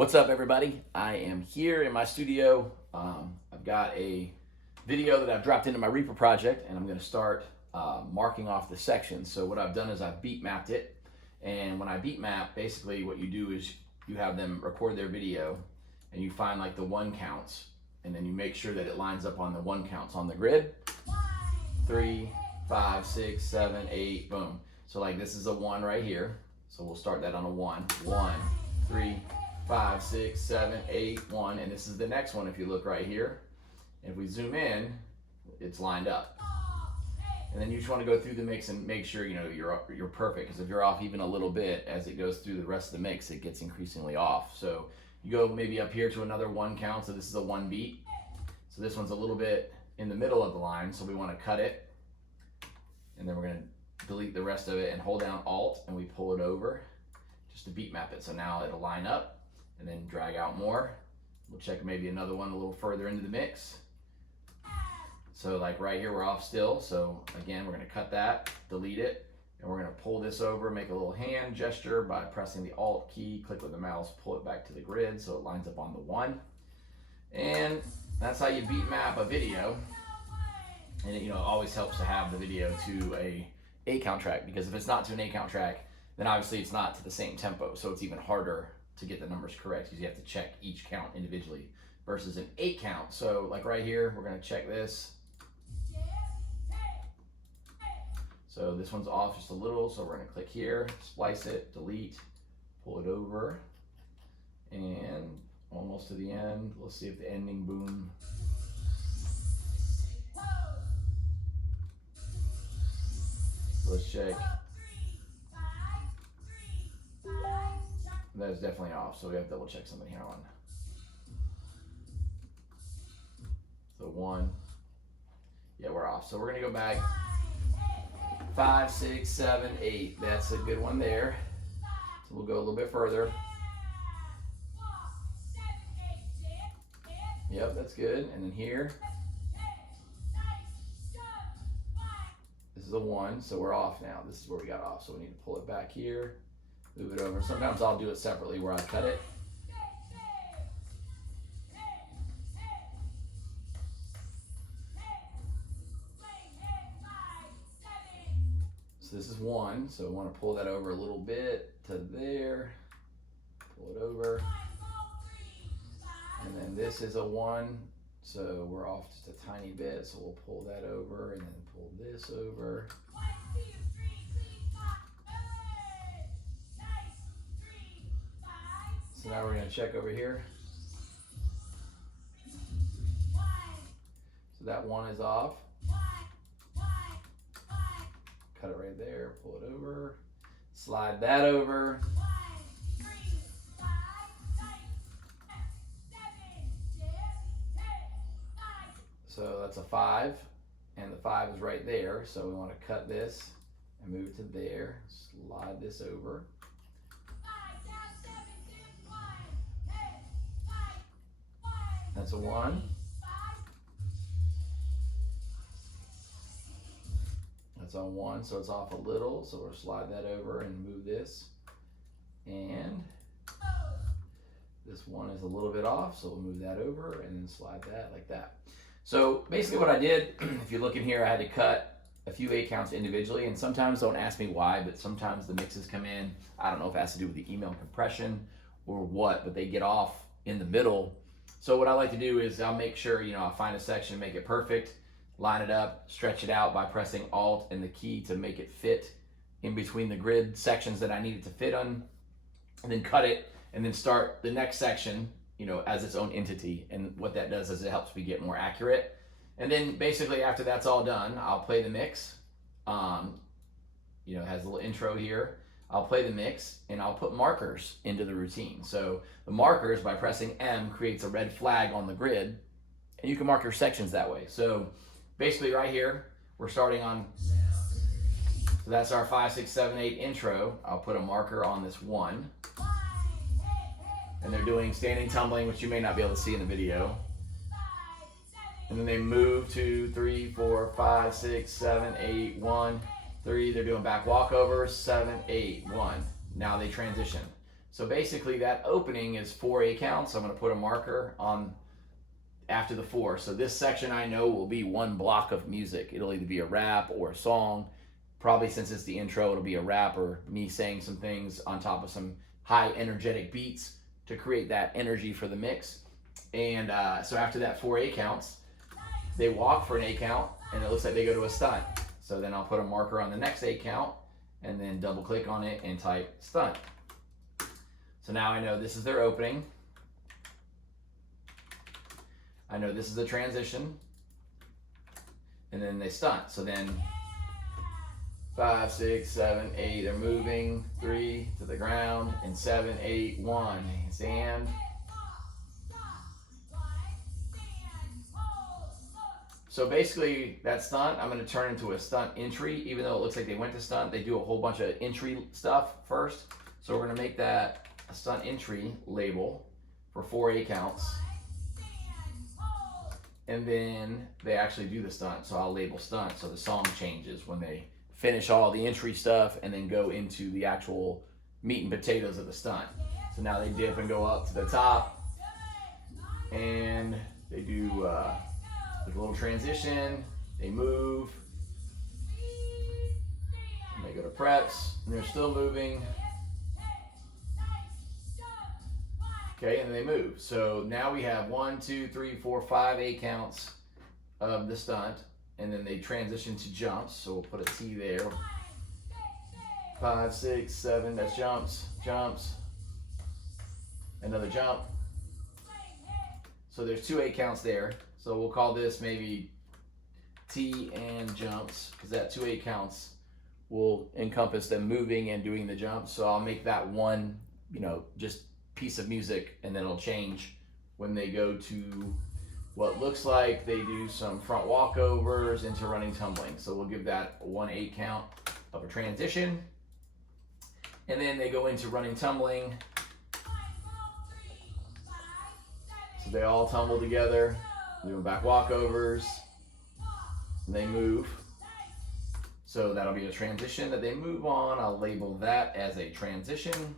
What's up, everybody? I am here in my studio. I've got a video that I've dropped into my Reaper project, and I'm going to start marking off the sections. So what I've done is I've beat mapped it, and when I beat map, basically what you do is you have them record their video, and you find like the one counts, and then you make sure that it lines up on the one counts on the grid. 3, 5, 6, 7, 8, boom. So like this is a 1 right here. So we'll start that on a 1. 1, 3, 5, 6, 7, 8, 1, and this is the next one if you look right here. If we zoom in, it's lined up. And then you just want to go through the mix and make sure you're perfect, because if you're off even a little bit as it goes through the rest of the mix, it gets increasingly off. So you go maybe up here to another 1 count, so this is a 1 beat. So this one's a little bit in the middle of the line, so we want to cut it. And then we're going to delete the rest of it and hold down Alt, and we pull it over just to beat map it. So now it'll line up. And then drag out more. We'll check maybe another one a little further into the mix. So like right here, we're off still. So again, we're gonna cut that, delete it, and we're gonna pull this over, make a little hand gesture by pressing the Alt key, click with the mouse, pull it back to the grid so it lines up on the 1. And that's how you beat map a video. And it always helps to have the video to a 8 count track, because if it's not to an 8 count track, then obviously it's not to the same tempo. So it's even harder to get the numbers correct, because you have to check each count individually versus an 8 count. So like right here, we're going to check this. So this one's off just a little, so we're going to click here, splice it, delete, pull it over, and almost to the end. Let's see if the ending boom. Let's check. That is definitely off, so we have to double check something here on. So 1, yeah, we're off. So we're gonna go back 5, 6, 7, 8. That's a good one there. So we'll go a little bit further. Yep, that's good. And then here, this is a 1, so we're off now. This is where we got off, so we need to pull it back here. Move it over. Sometimes I'll do it separately where I cut it. So this is 1, so we want to pull that over a little bit to there. Pull it over. And then this is a 1, so we're off just a tiny bit, so we'll pull that over and then pull this over. So now we're going to check over here. So that 1 is off. Cut it right there, pull it over, slide that over. So that's a 5, and the 5 is right there. So we want to cut this and move it to there, slide this over. That's a 1. That's on 1, so it's off a little. So we'll slide that over and move this. And this 1 is a little bit off, so we'll move that over and then slide that like that. So basically what I did, if you look in here, I had to cut a few 8 counts individually, and sometimes, don't ask me why, but sometimes the mixes come in, I don't know if it has to do with the email compression or what, but they get off in the middle. So what I like to do is I'll make sure, I'll find a section, make it perfect, line it up, stretch it out by pressing Alt and the key to make it fit in between the grid sections that I need it to fit on, and then cut it, and then start the next section, as its own entity. And what that does is it helps me get more accurate. And then basically after that's all done, I'll play the mix. It has a little intro here. I'll play the mix and I'll put markers into the routine. So the markers, by pressing M, creates a red flag on the grid, and you can mark your sections that way. So basically right here, we're starting on, so that's our 5, 6, 7, 8 intro. I'll put a marker on this 1. And they're doing standing tumbling, which you may not be able to see in the video. And then they move 2, 3, 4, 5, 6, 7, 8, 1, 3. They're doing back walkovers, 7, 8, 1. Now they transition. So basically that opening is 4 8 counts. I'm going to put a marker on after the 4. So this section I know will be one block of music. It'll either be a rap or a song. Probably since it's the intro, it'll be a rap or me saying some things on top of some high energetic beats to create that energy for the mix. And so after that 4 8 counts, they walk for an 8 count and it looks like they go to a stunt. So then I'll put a marker on the next 8 count and then double click on it and type stunt. So now I know this is their opening. I know this is the transition. And then they stunt. So then 5, 6, 7, 8, they're moving, 3 to the ground, and 7, 8, 1, stand. So basically that stunt, I'm going to turn into a stunt entry. Even though it looks like they went to stunt, they do a whole bunch of entry stuff first. So we're going to make that a stunt entry label for 4 8 counts. And then they actually do the stunt, so I'll label stunt. So the song changes when they finish all the entry stuff and then go into the actual meat and potatoes of the stunt. So now they dip and go up to the top, and they do like a little transition. They move, and they go to preps, and they're still moving. Okay, and then they move. So now we have 1, 2, 3, 4, 5 8 counts of the stunt. And then they transition to jumps, so we'll put a T there. 5, 6, 7, that's jumps, jumps, another jump. So there's 2 8 counts there. So we'll call this maybe T and jumps, because that 2 8 counts will encompass them moving and doing the jumps. So I'll make that one, just piece of music, and then it'll change when they go to what looks like they do some front walkovers into running tumbling. So we'll give that a 1 8 count of a transition. And then they go into running tumbling. So they all tumble together, doing back walkovers, and they move. So that'll be a transition that they move on. I'll label that as a transition.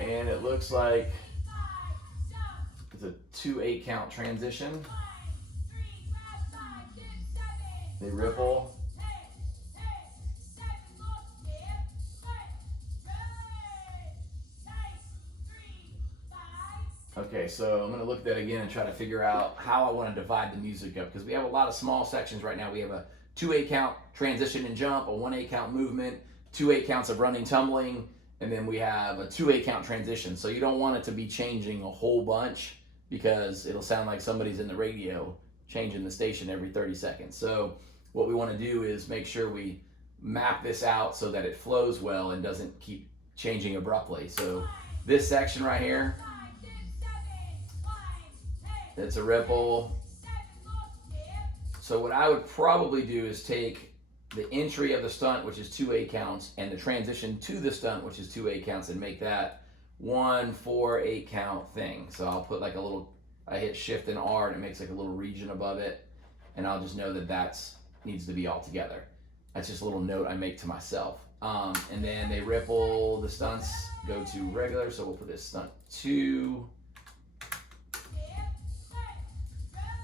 And it looks like it's a 2 8 count transition. They ripple. Okay, so I'm going to look at that again and try to figure out how I want to divide the music up, because we have a lot of small sections right now. We have a 2 8 count transition and jump, a 1 8 count movement, 2 8 counts of running tumbling, and then we have a 2 8 count transition. So you don't want it to be changing a whole bunch, because it'll sound like somebody's in the radio changing the station every 30 seconds. So what we want to do is make sure we map this out so that it flows well and doesn't keep changing abruptly. So this section right here, it's a ripple. So what I would probably do is take the entry of the stunt, which is 2 8 counts, and the transition to the stunt, which is 2 8 counts, and make that 1 4 8 count thing. So I'll put like a little, I hit shift and R and it makes like a little region above it, and I'll just know that that's needs to be all together. That's just a little note I make to myself. And then they ripple, the stunts go to regular, so we'll put this stunt 2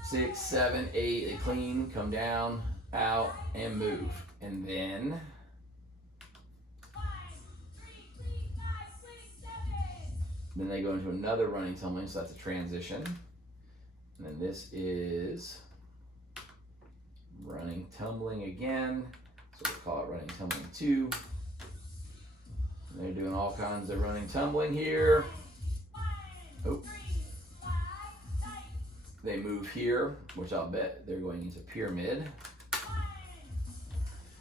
6 7 8, they clean, come down, out, and move. And then they go into another running tumbling, so that's a transition. And then this is running tumbling again, so we'll call it running tumbling 2. And they're doing all kinds of running tumbling here. Oh. They move here, which I'll bet they're going into pyramid.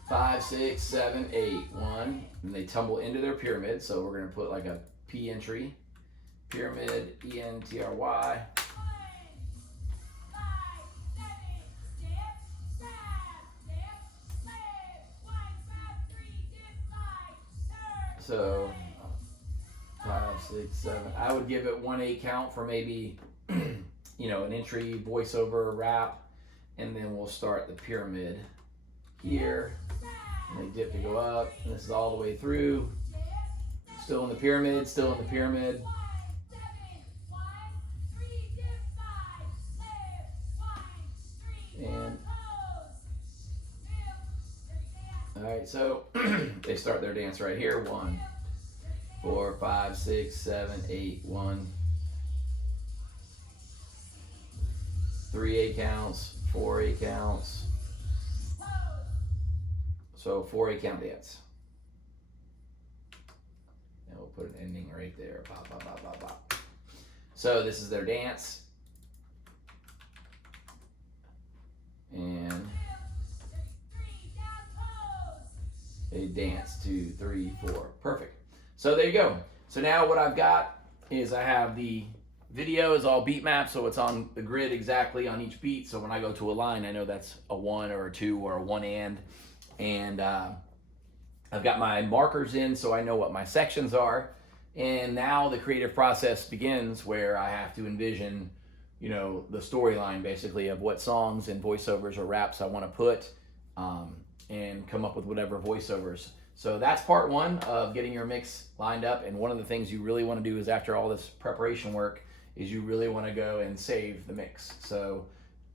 5 6 7 8 1, and they tumble into their pyramid. So we're going to put like a P entry, pyramid, ENTRY. So 5 6 7. I would give it 1 8 count for maybe an entry, voiceover, rap, and then we'll start the pyramid here. And they dip to go up. And this is all the way through. Still in the pyramid, still in the pyramid. And all right, so they start their dance right here. 1, 4, 5, 6, 7, 8, 1. 3 8 counts, 4 8 counts. So 4 8 count dance. And we'll put an ending right there. Pop, pop, pop, pop, pop. So this is their dance. And they dance 2, 3, 4. Perfect. So there you go. So now what I've got is I have the video is all beat mapped, so it's on the grid exactly on each beat. So when I go to a line, I know that's a 1 or a 2 or a 1 and I've got my markers in, so I know what my sections are. And now the creative process begins, where I have to envision, you know, the storyline basically of what songs and voiceovers or raps I want to put, and come up with whatever voiceovers. So that's part 1 of getting your mix lined up. And one of the things you really want to do is, after all this preparation work, is you really want to go and save the mix. So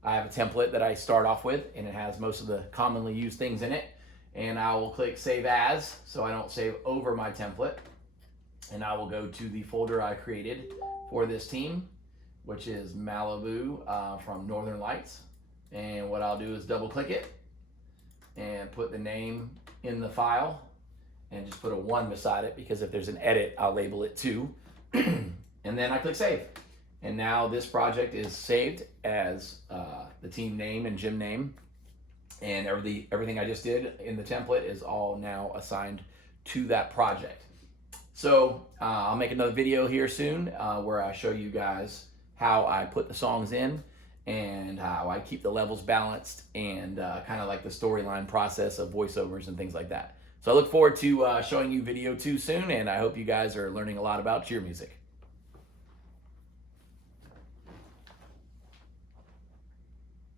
I have a template that I start off with, and it has most of the commonly used things in it. And I will click Save As, so I don't save over my template. And I will go to the folder I created for this team, which is Malibu from Northern Lights. And what I'll do is double click it and put the name in the file, and just put a 1 beside it, because if there's an edit, I'll label it 2. And then I click Save. And now this project is saved as the team name and gym name. And everything I just did in the template is all now assigned to that project. So I'll make another video here soon where I show you guys how I put the songs in and how I keep the levels balanced, and kind of like the storyline process of voiceovers and things like that. So I look forward to showing you video 2 soon, and I hope you guys are learning a lot about cheer music.